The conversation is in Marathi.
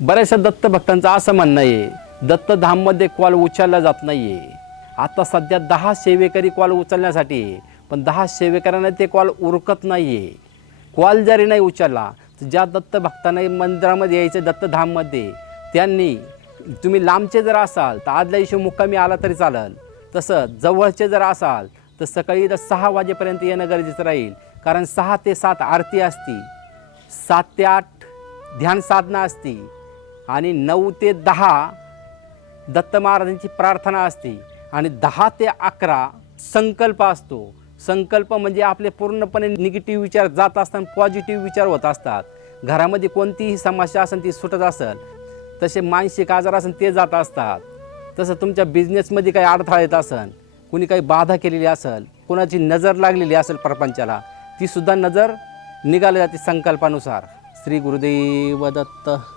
बऱ्याचशा दत्त भक्तांचं असं म्हणणं आहे दत्तधाममध्ये कॉल उचलला जात नाही आहे आता सध्या दहा सेवेकरी कॉल उचलण्यासाठी आहे. पण दहा सेवेकऱ्यांना ते कॉल उरकत नाही आहे कॉल जरी नाही उचलला तर ज्या दत्त भक्तांना मंदिरामध्ये यायचं दत्तधाममध्ये त्यांनी तुम्ही लांबचे जर असाल तर आदल्या दिवशी मुक्कामी आला तरी चालेल. तसं जवळचे जर असाल तर सकाळी तर सहा वाजेपर्यंत येणं गरजेचं राहील कारण सहा ते सात आरती असती. सात ते आठ ध्यान साधना असती. आणि नऊ ते दहा दत्त महाराजांची प्रार्थना असते. आणि दहा ते अकरा संकल्प असतो. संकल्प म्हणजे आपले पूर्णपणे निगेटिव्ह विचार जात असताना पॉझिटिव्ह विचार होत असतात. घरामध्ये कोणतीही समस्या असेल ती सुटत असेल तसे मानसिक आजार असेल ते जात असतात. तसं तुमच्या बिझनेसमध्ये काही अडथळा येत असेल कुणी काही बाधा केलेली असेल कोणाची नजर लागलेली असेल प्रपंचाला तीसुद्धा नजर निघाली जाते संकल्पानुसार. श्री गुरुदेव दत्त.